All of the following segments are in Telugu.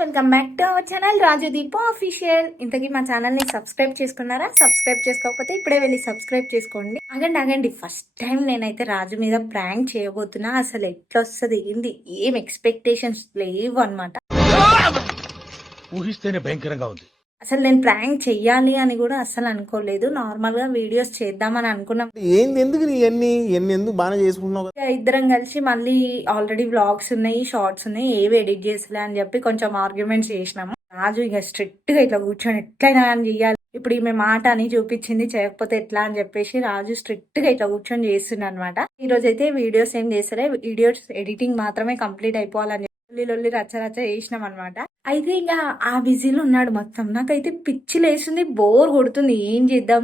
Welcome back to our channel Rajdeep official. ఇంతకీ మా ఛానల్ని సబ్స్క్రైబ్ చేసుకున్నారా? సబ్స్క్రైబ్ చేసుకోకపోతే ఇప్పుడే వెళ్ళి సబ్స్క్రైబ్ చేసుకోండి. ఆగండి, ఫస్ట్ టైం నేనైతే రాజు మీద ప్రాంక్ చేయబోతున్నా. అసలు ఎట్లా వస్తుంది, ఏంది, ఏం ఎక్స్పెక్టేషన్స్ లేవు అనమాట. ఊహిస్తేనే భయంకరంగా ఉంది. అసలు నేను ప్రాంక్ చెయ్యాలి అని కూడా అసలు అనుకోలేదు. నార్మల్ గా వీడియోస్ చేద్దామని అనుకున్నాం. ఏంది ఎందుకు ఇవన్నీ ఎందుకు బాగా చేసుకుంటున్నావు? ఇద్దరం కలిసి మళ్ళీ ఆల్రెడీ వ్లాగ్స్ ఉన్నాయి, షార్ట్స్ ఉన్నాయి, ఏవి ఎడిట్ చేసలే అని చెప్పి కొంచెం ఆర్గ్యుమెంట్స్ చేసినాము. రాజు ఇక స్ట్రిక్ట్ గా ఇట్లా కూర్చొని ఎట్లయినా అని చెయ్యాలి, ఇప్పుడు ఈమె మాట అని చూపించింది, చేయకపోతే ఎట్లా అని చెప్పేసి రాజు స్ట్రిక్ట్ గా ఇట్లా కూర్చొని చేస్తున్నా అనమాట. ఈ రోజు అయితే వీడియోస్ ఏం చేస్తారే, వీడియోస్ ఎడిటింగ్ మాత్రమే కంప్లీట్ అయిపోవాలని లొల్లి రచ్చ చేసినాం అనమాట. అయితే ఇంకా ఆ బిజీలో ఉన్నాడు మొత్తం. నాకైతే పిచ్చి లేస్తుంది, బోర్ కొడుతుంది, ఏం చేద్దాం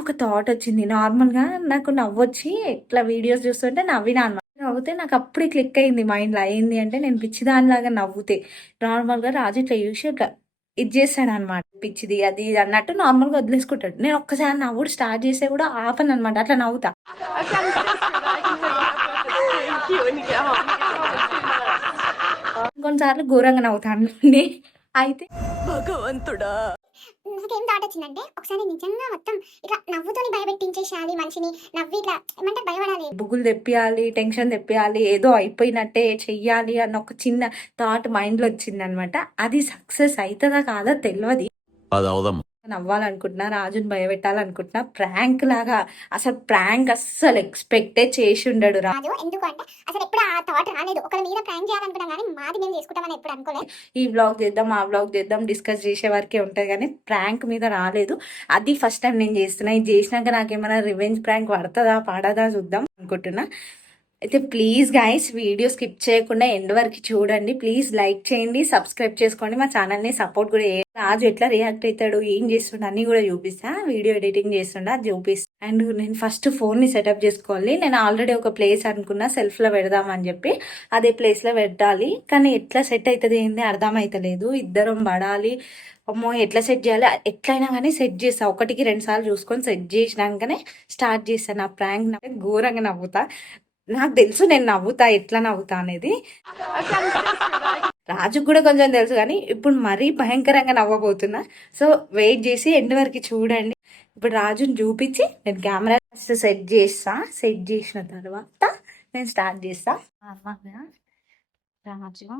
ఒక థాట్ వచ్చింది. నార్మల్ గా నాకు నవ్వొచ్చి ఇట్లా వీడియోస్ చూస్తుంటే నవ్వినా అనమాట. నవ్వుతే నాకు అప్పుడే క్లిక్ అయింది మైండ్ లో. అయింది అంటే నేను పిచ్చిదానిలాగా నవ్వుతే నార్మల్ గా రాజు ఇట్లా చూసి ఇట్లా ఇది చేస్తాడు అనమాట. పిచ్చిది అది ఇది అన్నట్టు నార్మల్ గా వదిలేసుకుంటాడు. నేను ఒక్కసారి నవ్వుడు స్టార్ట్ చేస్తే కూడా ఆపను అనమాట, అట్లా నవ్వుతా. కొన్నిసార్లు ఘోరంగా నవ్వుతాను. అయితే భగవంతుడా, నాకేం థాట్ వచ్చిందంటే ఒకసారి నిజంగా మొత్తం ఇట్లా నవ్వుతోని భయపెట్టించేసేయాలి మనిషిని. నవ్వి ఇట్లా ఏమంటే భయపడాలి, బుగులు తెప్పియాలి, టెన్షన్ తెప్పియాలి, ఏదో అయిపోయినట్టే చెయ్యాలి అన్న ఒక చిన్న థాట్ మైండ్ లో వచ్చింది అనమాట. అది సక్సెస్ అవుతుందా కాదా తెలియదు. నవ్వాలనుకుంటున్నా, రాజుని భయపెట్టాలనుకుంటున్నా. ప్రాంక్ లాగా అసలు ప్రాంక్ అస్సలు ఎక్స్పెక్టే చేసి ఉండడు రాజు. ఎందుకంటే అసలు ఎప్పుడు ఆ థాట్ రాలేదు. ఒకరి మీద ప్రాంక్ చేయాలనుకున్నాం కానీ మాది మేము చేసుకుంటామని ఎప్పుడు అనుకోలేదు. ఈ వ్లాగ్ చేద్దాం, ఆ వ్లాగ్ చేద్దాం డిస్కస్ చేసే వరకే ఉంటుంది కానీ ప్రాంక్ మీద రాలేదు. అది ఫస్ట్ టైం నేను చేస్తున్నా. ఇది చేసినాక నాకేమైనా రివెంజ్ ప్రాంక్ పడుతుందా పడదా చూద్దాం అనుకుంటున్నా. అయితే ప్లీజ్ గైస్ వీడియో స్కిప్ చేయకుండా ఎండ్ వరకు చూడండి. ప్లీజ్ లైక్ చేయండి, సబ్స్క్రైబ్ చేసుకోండి, మా ఛానల్ని సపోర్ట్ కూడా చేయండి. రాజు ఎట్లా రియాక్ట్ అవుతాడు, ఏం చేస్తుండ అన్ని కూడా చూపిస్తా. వీడియో ఎడిటింగ్ చేస్తుండ అది చూపిస్తా. అండ్ నేను ఫస్ట్ ఫోన్ని సెటప్ చేసుకోవాలి. నేను ఆల్రెడీ ఒక ప్లేస్ అనుకున్నా సెల్ఫ్లో పెడదామని చెప్పి, అదే ప్లేస్లో పెట్టాలి. కానీ ఎట్లా సెట్ అవుతుంది ఏంది అర్థమవుతలేదు. ఇద్దరం పడాలి. అమ్మో ఎట్లా సెట్ చేయాలి, ఎట్లయినా కానీ సెట్ చేస్తా. 1-2 సార్లు చూసుకొని సెట్ చేసినాకనే స్టార్ట్ చేస్తాను. నా ప్రాంక్ ఘోరంగా నవ్వుతా. నాకు తెలుసు నేను నవ్వుతా, ఎట్లా నవ్వుతా అనేది. రాజుకు కూడా కొంచెం తెలుసు కానీ ఇప్పుడు మరీ భయంకరంగా నవ్వబోతున్నా. సో వెయిట్ చేసి ఎండ్ వరకు చూడండి. ఇప్పుడు రాజుని చూపించి నేను కెమెరా సెట్ చేస్తా. సెట్ చేసిన తర్వాత నేను స్టార్ట్ చేస్తా. రాజు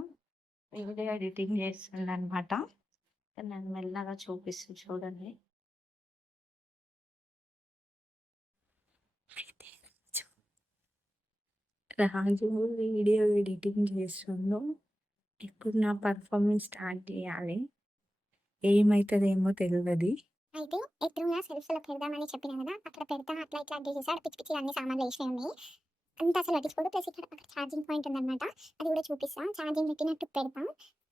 వీడియో ఎడిటింగ్ చేస్తుండ అనమాట. నేను మెల్లగా చూపిస్తూ చూడండి. రాజు వీడియో ఎడిటింగ్ చేస్తుండు. ఇప్పుడు నా పర్ఫార్మెన్స్ స్టార్ట్ చేయాలి. ఏమవుతుందేమో తెలియదు. అయితే ఎదురుగా సెల్ఫ్లో పెడదామని చెప్పినా కదా, అక్కడ పెడతా అట్లా ఇట్లా చేసేసాడు. పిచ్చి పిచ్చి అన్ని సామాన్లు వేసినవి ఉన్నాయి. అంత అసలు పట్టించుకోడు. ప్లస్ ఇక్కడ అక్కడ ఛార్జింగ్ పాయింట్ ఉందన్నమాట, అది కూడా చూపిస్తాను. ఛార్జింగ్ పెట్టినట్టు పెడతాం.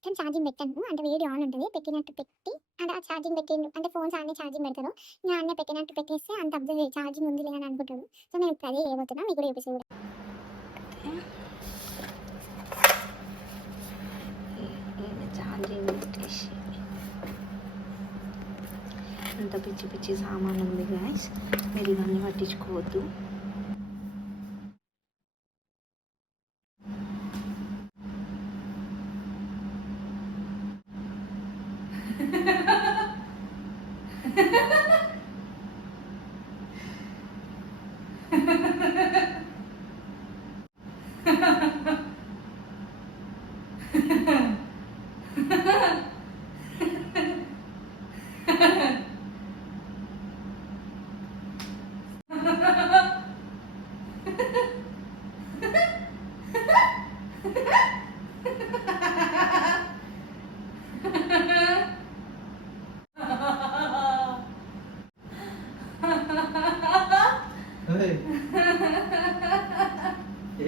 కానీ ఛార్జింగ్ పెట్టాను అంటే వీడియో ఆన్ ఉంటుంది. పెట్టినట్టు పెట్టి అంటే ఆ ఛార్జింగ్ పెట్టి అంటే ఫోన్స్ అన్నీ ఛార్జింగ్ పెడతారు. నేను అన్నీ పెట్టినట్టు పెట్టేస్తే అంత అబ్జర్వ్ ఛార్జింగ్ ఉంది లేదని అనుకుంటాడు. సో నేను ఇప్పుడు అదే చేయబోతున్నా, మీకు కూడా చూపిస్తాను. ఛార్జింగ్ పెట్టేసి అంత పిచ్చి పిచ్చి సామాన్ ఉంది గాయస్, మీరు ఇవన్నీ పట్టించుకోవద్దు.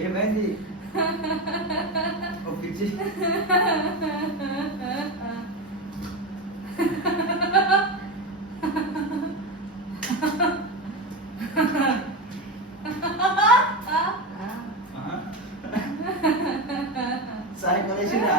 ఏమైంది? పిచ్చి సాయి కొనేసిందా?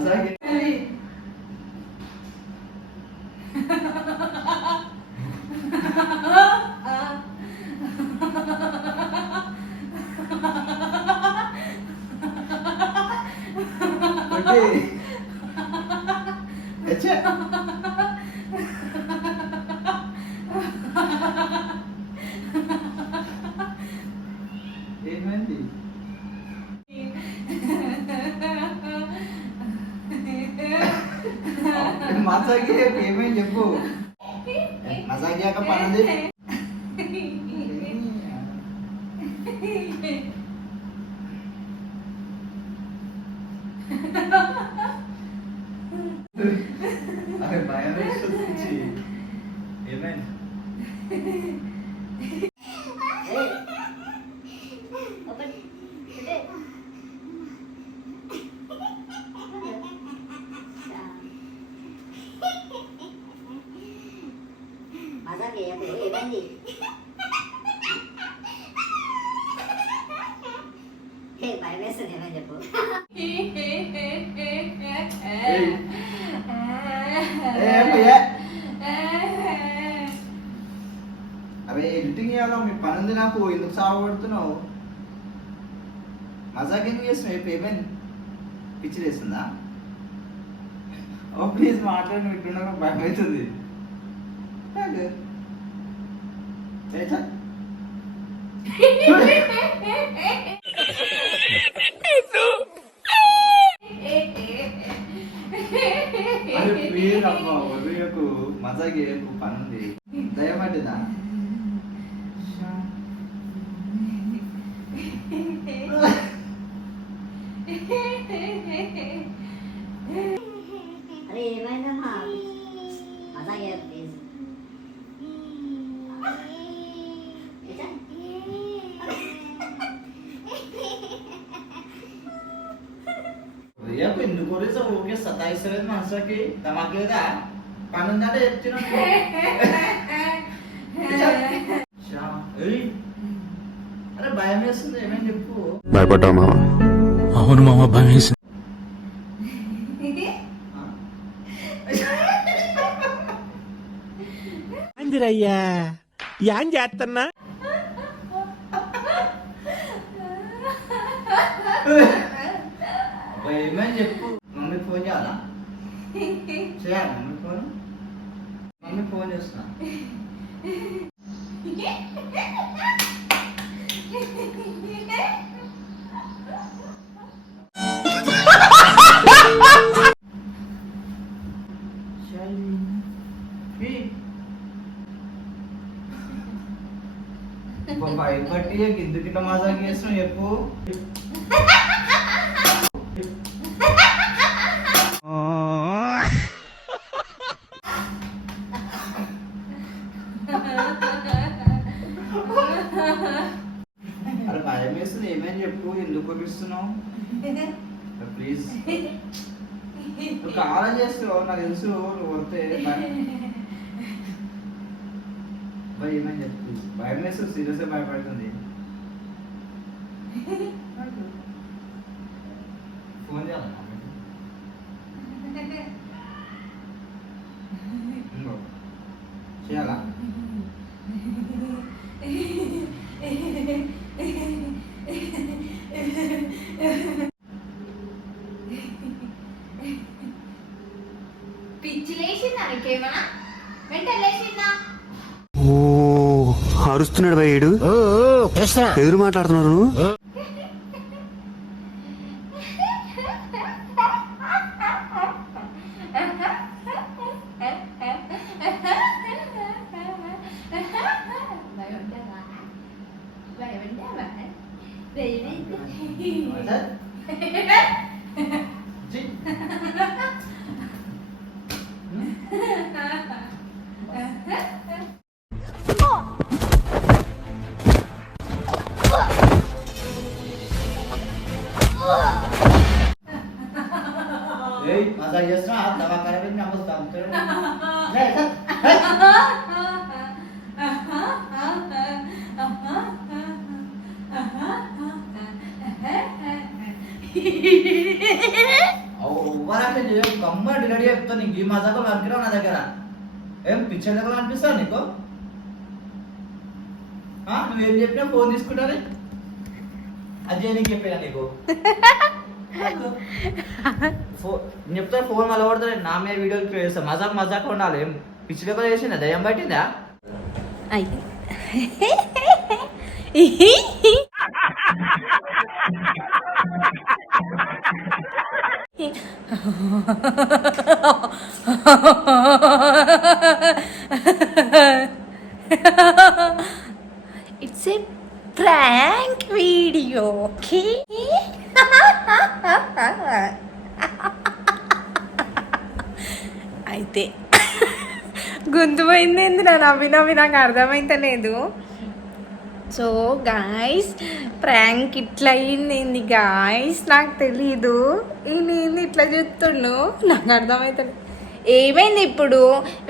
మజాకి ఏమైంది మజాకి ఏమైంది చెప్పు మజాకి అక్క పన్నది అరే భయం వేస్తుంది ఏమైంది మజాకి ఏమైంది భయం వేస్తుంది ఏమని చెప్పు అరే ఎడిటింగ్ చేయాలో మీ పనుంది నాకు ఎందుకు సాగబడుతున్నావు మజాక్ ఎందుకు చేస్తున్నావు ఏమైంది పిచ్చి వేస్తుందా ఓ ప్లీజ్ మాట్లాడి నువ్వు ఇట్టున్నా భయం అవుతుంది అరే ప్లీజ్ అమ్మా వదిలేకు మజాకి పనుంది దయపడ్డదా అరే ఏమైందమ్మా మజాకి ప్లీజ్ రేపు ఎందుకు ఊరికే సతాయిస్తలేదు మనసుకి తమాకలేదా పనుందంటే చెప్తున్నా అరే భయం వేస్తుంది ఏమని చెప్పు భయపడ్డా మామ అవును మామ భయం వేసింది అందిరయ్యా ఏం చేస్తున్నా ఏమని చెప్పు మమ్మీ ఫోన్ చేయాలా చేయాలి మమ్మీ ఫోన్ మమ్మీ ఫోన్ చేస్తున్నా భయపట్టి ఎందుకిట మజాక్ చేస్తున్నావు చెప్పు అరే భయం వేస్తుంది ఏమని చెప్పు ఎందుకు కొనిస్తున్నావు ప్లీజ్ నువ్వు కాలం చేస్తావు నాకు తెలుసు నువ్వు వస్తే భయ ఏమని చెప్పు ప్లీజ్ భయం వేస్తుంది సీరియస్గా భయపడుతుంది ఫోన్ చేయాలి చేయాలా పిచ్చి లేచిందా నీకేమన్నా వెంటనే లేచిందా ఓ అరుస్తున్నాడు భయ్యుడు ఎదురు మాట్లాడుతున్నారు मजा చేస్తున్నా దవా కరబెట్టి నమ్ముతాం అవ్వ ఓవర్ యాక్షన్ చేయకు, గమ్మున డిలీట్ చెప్తా. నీకు ఈ మజాకు వర్కిరావు నా దగ్గర. ఏం పిచ్చర్ దగ్గర అనిపిస్తావు నీకు? నువ్వేం చెప్పినా ఫోన్ తీసుకుంటానే అదే నీకు చెప్పేదా నీకు? నేను చెప్తా ఫోన్ మళ్ళీ కొడతా, నా మీద వీడియోలు క్రియేట్ చేస్తా. మజాక్ ఉండాలి. ఏం పిచ్చి దగ్గర చేసిందా? దయ్యం పట్టిందా? It's a prank video, okay? అయితే గొంతు పోయింది ఏంది, నా నవ్వి నాకు అర్థమైతలేదు. సో గాయస్, ప్రాంక్ ఇట్లా అయ్యింది ఏంది గాయస్, నాకు తెలీదు. ఏంది ఇట్లా చూస్తుండు, నాకు అర్థమవుతుంది. ఏమైంది ఇప్పుడు?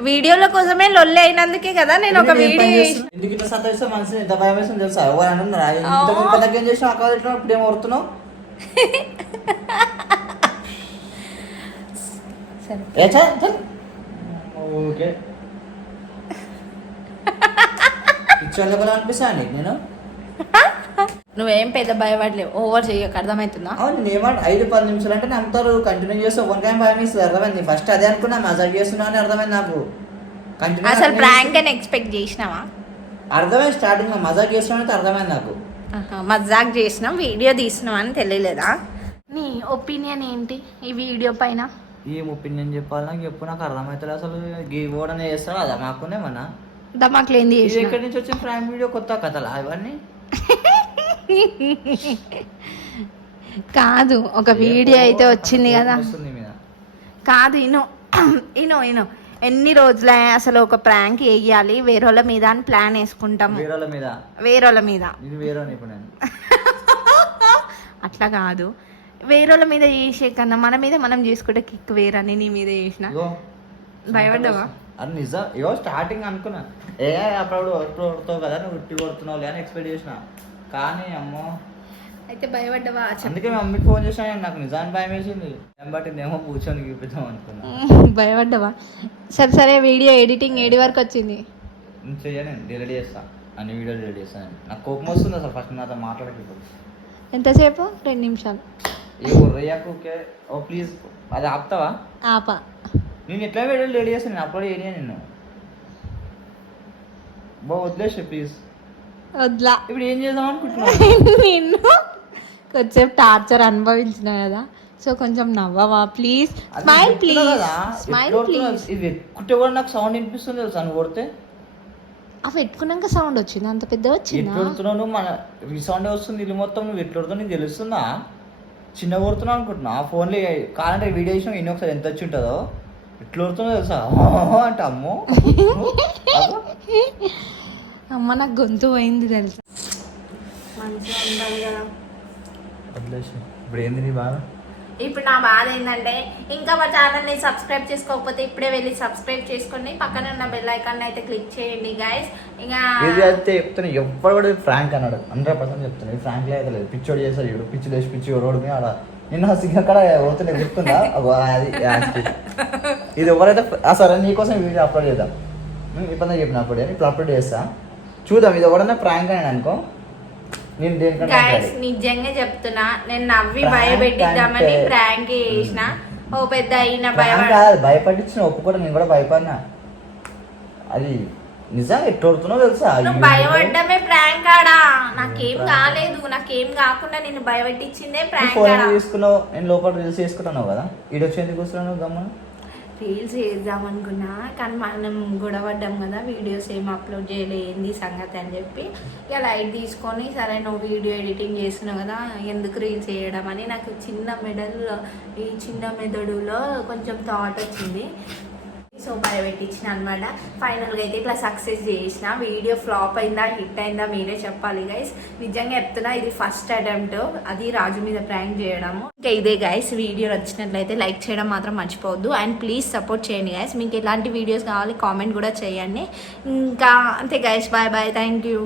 వీడియోల కోసమే లొల్లి అయినందుకే కదా నేను ఒక వీడియో ఎందుకు ఇట్లా సతాయిస్తా? మనసు ఎంత భయం వేస్తుంది తెలుసా? ఎవరు అంటున్నారా? ఏం చేసినా అక్క ఇట్లా ఇప్పుడు ఏం కొడుతున్నావు? ఓకే పిచ్చోళ్ళ కూడా అనిపిస్తాను నేను. నువ్వేం పెద్ద భయపడలేవు, ఓవర్ చేయక, అర్థమవుతుందా? అవును, నేనేమంటే 5-10 నిమిషాలు అంటే నమ్ముతారు. కంటిన్యూ చేస్తే ఒకరికేం భయం ఇస్తుంది, అర్థమైంది. ఫస్ట్ అదే అనుకున్నా, మజాక్ చేస్తున్నా అని అర్థమైంది నాకు. అసలు ప్రాంక్ అని ఎక్స్పెక్ట్ చేసినావా? అర్థమైంది, స్టార్టింగ్ లో మజాక్ చేస్తున్నా అంటే అర్థమైంది నాకు. మజాక్ చేసినాం, వీడియో తీసినాం అని తెలియలేదా? నీ ఒపీనియన్ ఏంటి ఈ వీడియో పైన? ఏం ఒపీనియన్ చెప్పాలి నాకు చెప్పు, నాకు అర్థమవుతుంది. అసలు గేమ్ ఓడనే చేస్తాడు అదా మాకునేమన్నా దమాకులేంది చేసిన? ఎక్కడి నుంచి వచ్చిన ప్రాంక్ వీడియో? కొత్త కథలా ఇవన్నీ? కాదు, ఒక వీడియో అయితే వచ్చింది కదా. కాదు, ఇనో ఎన్ని రోజులే అసలు ఒక ప్రాంక్ వేయాలి వేరేళ్ళ మీద అని ప్లాన్ వేసుకుంటాం. వేరేళ్ళ మీద అట్లా కాదు, వేరేళ్ళ మీద చేసే కన్నా మన మీద మనం చేసుకుంటే కిక్ వేరని నీ మీద చేసిన. భయపడ్డావా? అది నిజం. ఇగో స్టార్టింగ్ అనుకున్నా, అప్పుడు కొడుతావు కదా, నువ్వు ఉట్టి కొడుతున్నావు అని ఎక్స్పెక్ట్ చేసిన. కానీ అమ్మో, అయితే భయపడ్డావా? అందుకే మా మమ్మీకి ఫోన్ చేసిన, నాకు నిజాన్ని భయం వేసింది. ఏం బట్టిందేమో కూర్చొని చూపిద్దాం అనుకున్నా. భయపడ్డావా? సరే, వీడియో ఎడిటింగ్ ఏడి వరకు వచ్చింది? చెయ్యను, డిలీట్ చేస్తా. అన్ని వీడియోలు డిలీట్ చేస్తాను. నాకు కోపం వస్తుంది అసలు ఫస్ట్ నాతో మాట్లాడకపోతే. ఎంతసేపు? 2 నిమిషాలు. ఏ ఊర్రయ్యాకు ఓ ప్లీజ్ అది ఆపుతావా? ఆపా. నేను ఎట్లా వీడియోలు డిలీట్ చేస్తాను, నేను అప్లోడ్ చేయను. నిన్ను వదిలేసి ప్లీజ్. వద్లా. ఇప్పుడు ఏం చేద్దాం అనుకుంటున్నా? నిన్ను కొంచెంసేపు టార్చర్ అనుభవించిన కదా, సో కొంచెం నవ్వవా please? Smile please, smile please. ఇది ఎక్కుంటే కూడా నాకు సౌండ్ వినిపిస్తుంది తెలుసా నువ్వు కొడితే. అవి పెట్టుకున్నాక సౌండ్ వచ్చింది, అంత పెద్ద వచ్చింది. ఎట్లా కొడుతున్నావు నువ్వు? మన ఈ సౌండ్ వస్తుంది ఇల్లు మొత్తం. నువ్వు ఎట్లా కొడుతున్నావు నీకు తెలుస్తుందా? చిన్న కొడుతున్నావు అనుకుంటున్నా. ఆ ఫోన్లో కావాలంటే వీడియో చేసిన ఇన్ని ఒకసారి ఎంత వచ్చి ఉంటుందో. ఎట్లా కొడుతున్నావు తెలుసా అంటే అమ్మో. అమ్మ నాకు గొంతు పోయింది తెలుసా. మంచిగా ఉండాలి కదా. వదిలేసి ఇప్పుడు ఏంది నీ బాధ? ఇప్పుడు నా బాధ ఏంటంటే, ఇంకా మా ఛానల్ని సబ్స్క్రైబ్ చేసుకోకపోతే ఇప్పుడే వెళ్ళి సబ్స్క్రైబ్ చేసుకోండి, పక్కన ఉన్న బెల్ ఐకాన్ అయితే క్లిక్ చేయండి గైస్. ఇంకా ఇది అయితే చెప్తాను, ఎవ్వరు కూడా ఫ్రాంక్ అన్నాడు 100% చెప్తాను. ఇది ఫ్రాంక్లే అయితే లేదు, పిచ్చోడు చేస్తాడు. ఇప్పుడు పిచ్చి లేచి పిచ్చి రోడ్డు మీద ఆడ నిన్న సిగ్గక్కడ పోతుండే గుర్తుందా? అది ఇది ఎవరైతే సరే నీకోసం వీడియో అప్లోడ్ చేద్దాం. ఇప్పుడు చెప్పిన అప్పుడు ఇప్పుడు అప్లోడ్ చేస్తా, చూద్దాం. ఇది ఎవడన్నా ప్రాంక్ అని అనుకో, నేను గైస్ నిజంగా చెప్తున్నా, నేను నవ్వి భయపెట్టిద్దామని ప్రాంక్ చేసిన. ఓ పెద్ద అయిన భయపట్టించిన ఒప్పుకోవడం, నేను కూడా భయపడినా. అది నిజంగా ఎట్టుడుతున్నావు తెలుసా? నువ్వు భయపడ్డమే ప్రాంక్ ఆడా. నాకేం కాలేదు, నాకేం కాకుండా నేను భయపెట్టించిందే ప్రాంక్ ఆడా. తీసుకున్నావు, నేను లోపల రీల్స్ చేసుకుంటున్నావు కదా, ఈడొచ్చి ఎందుకు కూర్చున్నావు గమ్మన? రీల్స్ చేద్దాం అనుకున్నా, కానీ మనం గొడవడ్డాం కదా, వీడియోస్ ఏం అప్లోడ్ చేయలే, ఏంది సంగతి అని చెప్పి ఇక లైట్ తీసుకొని, సరే నువ్వు వీడియో ఎడిటింగ్ చేస్తున్నావు కదా, ఎందుకు రీల్స్ చేయడం అని నాకు ఈ చిన్న మెదడులో కొంచెం థాట్ వచ్చింది. సో భయపెట్టించిన అనమాట. ఫైనల్గా అయితే ఇట్లా సక్సెస్ చేసిన. వీడియో ఫ్లాప్ అయిందా హిట్ అయిందా మీరే చెప్పాలి గైస్. నిజంగా చెప్తున్నా, ఇది ఫస్ట్ అటెంప్ట్, అది రాజు మీద ప్రాంక్ చేయడము. ఇంకా ఇదే గైస్, వీడియో నచ్చినట్లయితే లైక్ చేయడం మాత్రం మర్చిపోవద్దు. అండ్ ప్లీజ్ సపోర్ట్ చేయండి గైస్. మీకు ఎలాంటి వీడియోస్ కావాలి కామెంట్ కూడా చేయండి. ఇంకా అంతే guys, bye bye, thank you.